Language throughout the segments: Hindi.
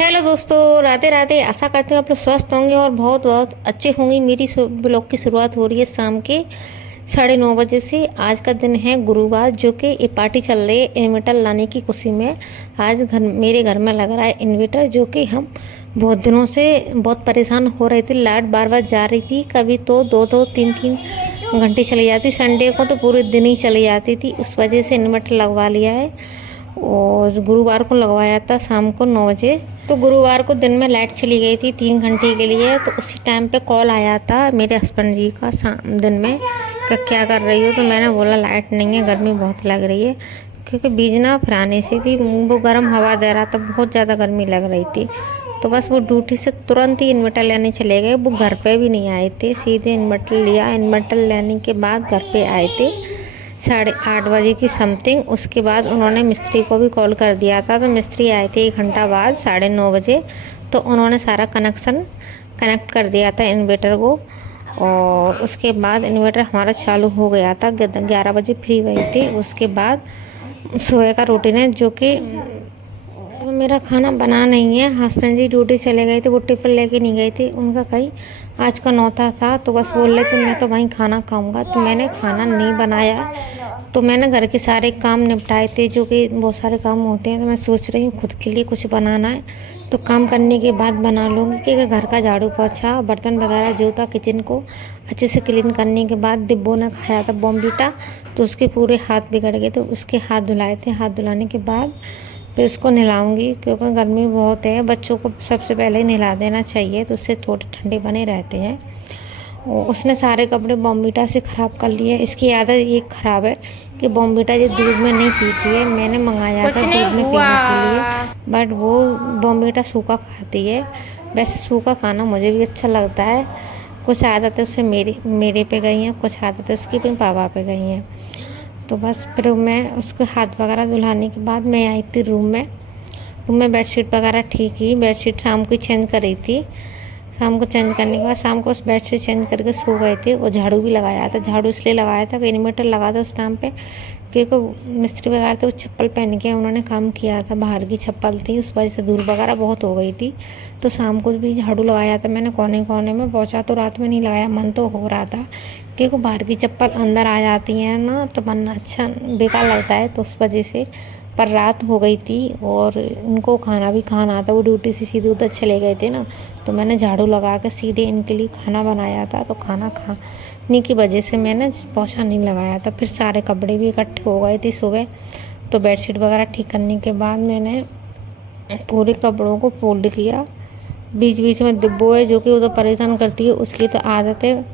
हेलो दोस्तों, राधे राधे। आशा करते हैं आप लोग स्वस्थ होंगे और बहुत बहुत अच्छे होंगे। मेरी ब्लॉग की शुरुआत हो रही है शाम के 9:30 बजे से। आज का दिन है गुरुवार, जो कि ये पार्टी चल रही है इन्वर्टर लाने की खुशी में। आज मेरे घर में लग रहा है इन्वर्टर, जो कि हम बहुत दिनों से बहुत परेशान हो रहे थे। लाइट बार बार जा रही थी, कभी तो 2-3 घंटे चली जाती। संडे को तो पूरे दिन ही चली जाती थी। उस वजह से इन्वर्टर लगवा लिया है और गुरुवार को लगवाया था शाम को 9 बजे। तो गुरुवार को दिन में लाइट चली गई थी 3 घंटे के लिए। तो उसी टाइम पे कॉल आया था मेरे हस्बैंड जी का दिन में कि क्या कर रही हो। तो मैंने बोला लाइट नहीं है, गर्मी बहुत लग रही है, क्योंकि बिजना फराने से भी वो गर्म हवा दे रहा था, बहुत ज़्यादा गर्मी लग रही थी। तो बस वो ड्यूटी से तुरंत ही इन्वर्टर लेने चले गए। वो घर पे भी नहीं आए थे, सीधे इन्वर्टर लिया। इन्वर्टर लेने के बाद घर पे आए थे 8:30 बजे की समथिंग। उसके बाद उन्होंने मिस्त्री को भी कॉल कर दिया था, तो मिस्त्री आए थे 1 घंटा बाद 9:30 बजे। तो उन्होंने सारा कनेक्ट कर दिया था इन्वर्टर को। और उसके बाद इन्वर्टर हमारा चालू हो गया था। 11 बजे फ्री हुई थी। उसके बाद सुबह का रूटीन है, जो कि मेरा खाना बना नहीं है। हस्बैंड जी ड्यूटी चले गए थे, वो टिफिन लेके नहीं गए थे। उनका कहीं आज का नौता था, तो बस बोल रहे थे मैं तो वहीं खाना खाऊंगा। तो मैंने खाना नहीं बनाया। तो मैंने घर के सारे काम निपटाए थे, जो कि बहुत सारे काम होते हैं। तो मैं सोच रही हूँ खुद के लिए कुछ बनाना है, तो काम करने के बाद बना लूँगी। क्योंकि घर का झाड़ू पोछा बर्तन वगैरह जो था किचन को अच्छे से क्लीन करने के बाद दिब्बो ने खाया था बॉम्बीटा, तो उसके पूरे हाथ बिगड़ गए। तो उसके हाथ धुलाए थे। हाथ धुलाने के बाद फिर इसको नहलाऊंगी, क्योंकि गर्मी बहुत है। बच्चों को सबसे पहले ही नहला देना चाहिए, तो उससे थोड़े ठंडे बने रहते हैं। उसने सारे कपड़े बॉम्बीटा से ख़राब कर लिए। इसकी आदत ये ख़राब है कि बॉम्बीटा ये दूध में नहीं पीती है। मैंने मंगाया था दूध में पीने के लिए, बट वो बॉम्बीटा सूखा खाती है। वैसे सूखा खाना मुझे भी अच्छा लगता है। कुछ आदतें उससे मेरे पे गई हैं, कुछ आदतें उसकी अपने पापा पे गई हैं। तो बस फिर मैं उसके हाथ वगैरह धुलाने के बाद मैं आई थी रूम में बेडशीट वगैरह ठीक ही। बेडशीट शाम को चेंज करी थी। शाम को चेंज करने के बाद शाम को उस बेडशीट चेंज करके सो गए थे। और झाड़ू भी लगाया था। झाड़ू इसलिए लगाया था कि इन्वर्टर लगा था उस टाइम पे, क्योंकि मिस्त्री वगैरह थे वो चप्पल पहन के उन्होंने काम किया था। बाहर की चप्पल थी, उस वजह से धूल वगैरह बहुत हो गई थी। तो शाम को भी झाड़ू लगाया था मैंने कोने कोने में। पोंछा तो रात में नहीं लगाया, मन तो हो रहा था, क्योंकि बाहर की चप्पल अंदर आ जाती हैं ना, तो मन अच्छा बेकार लगता है, तो उस वजह से। पर रात हो गई थी और इनको खाना भी खाना था। वो ड्यूटी से सीधे उधर चले गए थे ना, तो मैंने झाड़ू लगा कर सीधे इनके लिए खाना बनाया था। तो खाना खाने की वजह से मैंने पोछा नहीं लगाया था। फिर सारे कपड़े भी इकट्ठे हो गए थे सुबह। तो बेडशीट वगैरह ठीक करने के बाद मैंने पूरे कपड़ों को फोल्ड किया। बीच बीच में दिब्बो है, जो कि उधर परेशान करती है। उसकी तो आदत है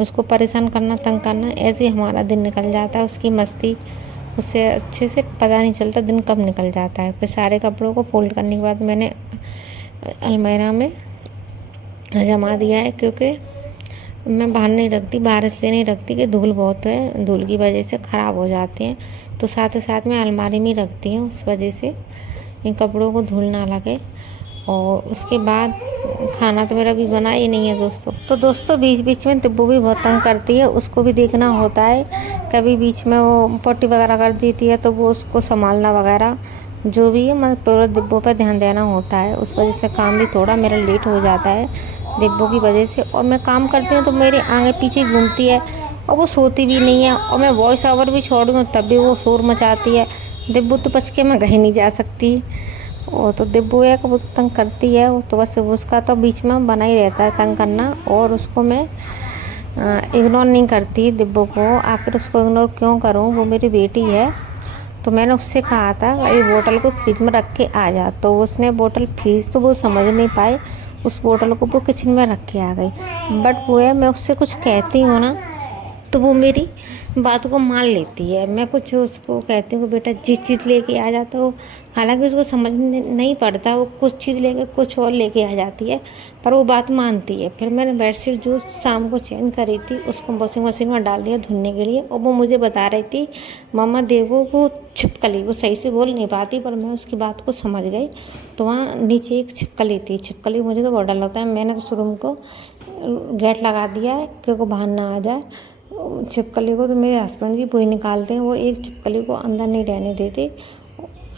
उसको परेशान करना, तंग करना। ऐसे ही हमारा दिन निकल जाता है, उसकी मस्ती। उससे अच्छे से पता नहीं चलता दिन कब निकल जाता है। फिर सारे कपड़ों को फोल्ड करने के बाद मैंने अलमीरा में जमा दिया है, क्योंकि मैं बाहर नहीं रखती। बाहर इसलिए नहीं रखती कि धूल बहुत है, धूल की वजह से ख़राब हो जाते हैं। तो साथ ही साथ मैं अलमारी में रखती हूँ, उस वजह से इन कपड़ों को धूल ना लगे। और उसके बाद खाना तो मेरा भी बना ही नहीं है दोस्तों। तो दोस्तों बीच बीच में तिब्बू भी बहुत तंग करती है, उसको भी देखना होता है। कभी बीच में वो पोटी वगैरह कर देती है, तो वो उसको संभालना वगैरह जो भी है, मतलब पूरा दिब्बों पर ध्यान देना होता है। उस वजह से काम भी थोड़ा मेरा लेट हो जाता है दिब्बों की वजह से। और मैं काम करती हूँ तो मेरे आगे पीछे घूमती है, और वो सोती भी नहीं है। और मैं वॉइस ओवर भी छोड़ दूँ तब भी वो शोर मचाती है। दिब्बू तो बच के मैं कहीं नहीं जा सकती। वो तो दिब्बू है कि वो तो तंग करती है। वो तो बस उसका तो बीच में बना ही रहता है तंग करना। और उसको मैं इग्नोर नहीं करती दिब्बू को। आखिर उसको इग्नोर क्यों करूं, वो मेरी बेटी है। तो मैंने उससे कहा था ये बोतल को फ्रिज में रख के आ जा, तो उसने बोतल फ्रिज तो वो समझ नहीं पाए, उस बोतल को वो किचन में रख के आ गई। बट वो है, मैं उससे कुछ कहती हूँ ना, तो वो मेरी बात को मान लेती है। मैं कुछ उसको कहती हूँ कि बेटा जिस चीज़ लेके आ जाता हो, हालांकि उसको समझ नहीं पड़ता, वो कुछ चीज़ लेके कुछ और लेके आ जाती है, पर वो बात मानती है। फिर मैंने बेडशीट जो शाम को चेंज करी थी उसको वॉशिंग मशीन में डाल दिया धुलने के लिए। और वो मुझे बता रही थी मामा देखो वो छिपकली, वो सही से बोल नहीं पाती, पर मैं उसकी बात को समझ गई। तो वहाँ नीचे एक छिपकली थी। छिपकली मुझे तो बहुत डर लगता है। मैंने तो उस रूम को गेट लगा दिया है, क्योंकि बाहर ना आ जाए। छिपकली को तो मेरे हस्बैंड जी वही निकालते हैं, वो एक छिपकली को अंदर नहीं रहने देते।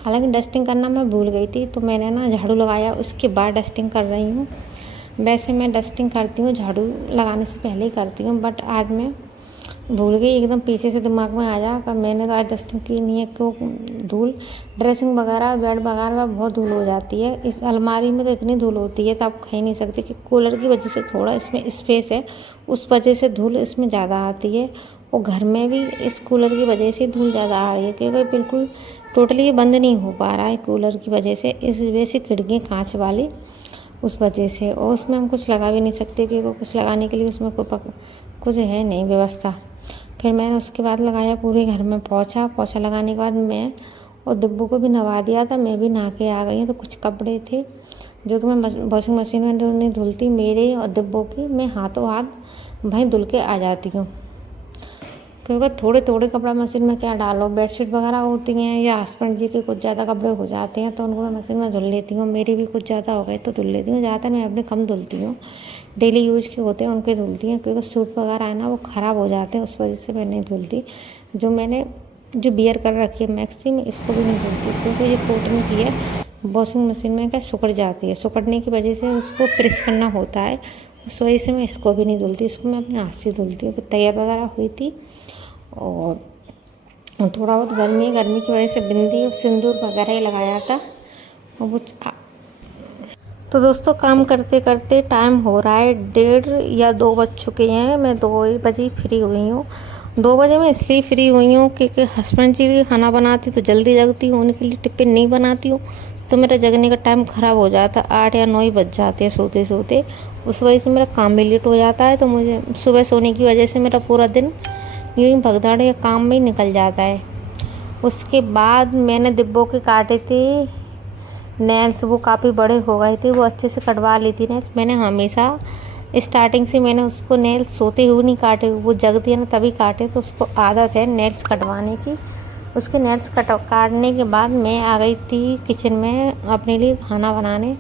हालांकि डस्टिंग करना मैं भूल गई थी, तो मैंने ना झाड़ू लगाया, उसके बाद डस्टिंग कर रही हूँ। वैसे मैं डस्टिंग करती हूँ झाड़ू लगाने से पहले ही करती हूँ, बट आज मैं भूल गई, एकदम पीछे से दिमाग में आ जा कर मैंने तो आज डस्टिंग की नहीं है। क्यों? धूल ड्रेसिंग वगैरह बेड वगैरह में बहुत धूल हो जाती है। इस अलमारी में तो इतनी धूल होती है तो आप कह नहीं सकते कि कूलर की वजह से थोड़ा इसमें स्पेस है, उस वजह से धूल इसमें ज़्यादा आती है। और घर में भी इस कूलर की वजह से धूल ज़्यादा आ रही है, क्योंकि बिल्कुल टोटली ये बंद नहीं हो पा रहा है कूलर की वजह से। इस वजह से खिड़की कांच वाली, उस वजह से। और उसमें हम कुछ लगा भी नहीं सकते, क्योंकि कुछ लगाने के लिए उसमें कुछ है नहीं व्यवस्था। फिर मैंने उसके बाद लगाया पूरे घर में पोछा लगाने के बाद मैं और दिब्बू को भी नहवा दिया था, मैं भी नहा के आ गई हूँ। तो कुछ कपड़े थे जो कि मैं वॉशिंग मशीन में नहीं धुलती, मेरे और दिब्बू की मैं हाथों हाथ भाई धुल के आ जाती हूँ, क्योंकि थोड़े थोड़े कपड़ा मशीन में क्या डालो। बेडशीट वगैरह होती हैं या हस्बैंड जी के कुछ ज़्यादा कपड़े हो जाते हैं तो उनको मैं मशीन में धुल लेती हूँ। मेरे भी कुछ ज़्यादा हो गए तो धुल लेती हूँ, ज़्यादातर मैं अपने कम धुलती हूँ। डेली यूज के होते हैं उनके धुलती हैं, क्योंकि सूट वगैरह है ना वो ख़राब हो जाते हैं, उस वजह से मैं नहीं धुलती। जो बियर कर रखी है मैक्सी में, इसको भी नहीं धुलती, क्योंकि ये कॉटन की है। वॉशिंग मशीन में क्या सिकुड़ जाती है, सिकुड़ने की वजह से उसको प्रेस करना होता है, उस वजह से मैं इसको भी नहीं धुलती। इसको मैं अपने हाथ से धुलती हूँ। फिर तैयार वगैरह हुई थी और थोड़ा बहुत गर्मी की वजह से बिंदी और सिंदूर वगैरह ही लगाया था। और वो तो दोस्तों काम करते करते टाइम हो रहा है 1:30 या 2 बज चुके हैं। मैं 2 बजे फ्री हुई हूँ। 2 बजे मैं इसलिए फ्री हुई हूँ क्योंकि हस्बैंड जी भी खाना बनाती तो जल्दी जगती हूँ, उनके लिए टिफ़िन नहीं बनाती हूँ तो मेरा जगने का टाइम ख़राब हो जाता, 8 या 9 ही बज जाते हैं सोते सोते। उस वजह से मेरा काम भी लेट हो जाता है, तो मुझे सुबह सोने की वजह से मेरा पूरा दिन यूँ ही भगदड़ या काम में ही निकल जाता है। उसके बाद मैंने दिब्बों के काटे थे नेल्स, वो काफ़ी बड़े हो गए थे, वो अच्छे से कटवा ली थी नेल्स। मैंने हमेशा स्टार्टिंग से मैंने उसको नेल्स सोते हुए नहीं काटे, वो जगती है ना तभी काटे, तो उसको आदत है नेल्स कटवाने की। उसके नेल्स काटने के बाद मैं आ गई थी किचन में अपने लिए खाना बनाने,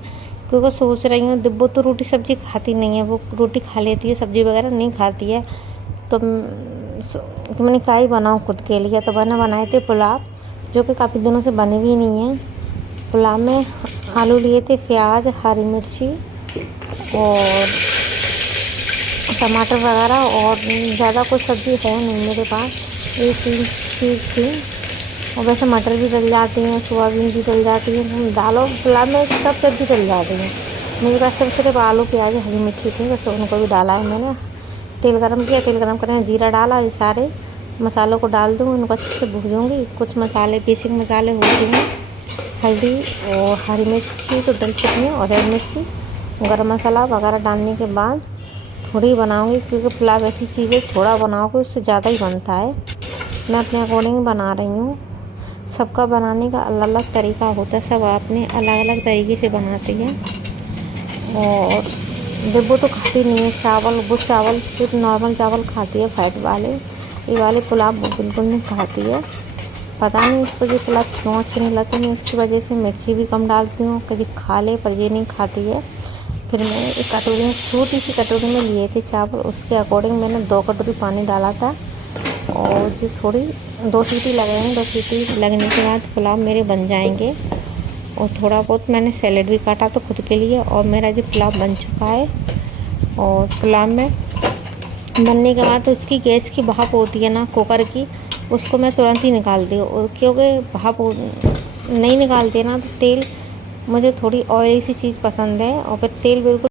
क्योंकि सोच रही हूँ दिब्बो तो रोटी सब्ज़ी खाती नहीं है, वो रोटी खा लेती है, सब्ज़ी वगैरह नहीं खाती है। तो मैंने क्या ही बनाऊँ खुद के लिए, तो मैंने बनाए थे पुलाव, जो कि काफ़ी दिनों से बने भी नहीं हैं। पुलाव में आलू लिए थे, प्याज, हरी मिर्ची और टमाटर वगैरह, और ज़्यादा कुछ सब्ज़ी है नहीं मेरे पास, एक ही चीज़ थी। और वैसे मटर भी डल जाती हैं, सोयाबीन भी डल जाती है, दालों पुलाव में सब सब्ज़ी डल जाती है। मेरे पास सिर्फ आलू प्याज हरी मिर्ची थी, बस उनको भी डाला है मैंने। तेल गरम किया, तेल गरम करने जीरा डाला, ये सारे मसालों को डाल दूँ, उनको अच्छे से भूनूँगी। कुछ मसाले बेसिक मसाले होते हैं, हल्दी और हरी मिर्ची तो डल चुकी है, और रेड मिर्ची, गरम मसाला वगैरह डालने के बाद थोड़ी बनाऊंगी, क्योंकि पुलाव ऐसी चीज़ है थोड़ा बनाओगे उससे ज़्यादा ही बनता है। मैं अपने अकॉर्डिंग बना रही हूँ, सबका बनाने का अलग अलग तरीका होता है, सब अपने अलग अलग तरीके से बनाते हैं। और दिब्बू तो खाती नहीं है चावल, वो चावल सिर्फ नॉर्मल चावल खाती है फैट वाले, ये वाले पुलाव वो बिल्कुल नहीं खाती है। पता नहीं इसको ये पुलाव क्यों अच्छे नहीं लगते, मैं इसकी वजह से मिर्ची भी कम डालती हूँ, कभी खा ले पर ये नहीं खाती है। फिर मैंने एक कटोरी में, छोटी सी कटोरी में लिए थे चावल, उसके अकॉर्डिंग मैंने 2 कटोरी पानी डाला था। और जो थोड़ी 2 सीटी लगाएंगे, 2 सीटी लगने के बाद पुलाव मेरे बन जाएंगे। और थोड़ा बहुत मैंने सैलेड भी काटा तो खुद के लिए, और मेरा जो पुलाव बन चुका है। और पुलाव में बनने के बाद तो उसकी गैस की भाप होती है ना कुकर की, उसको मैं तुरंत ही निकालती हूँ, और क्योंकि भाप नहीं निकालती ना तो तेल, मुझे थोड़ी ऑयली सी चीज़ पसंद है, और फिर तेल बिल्कुल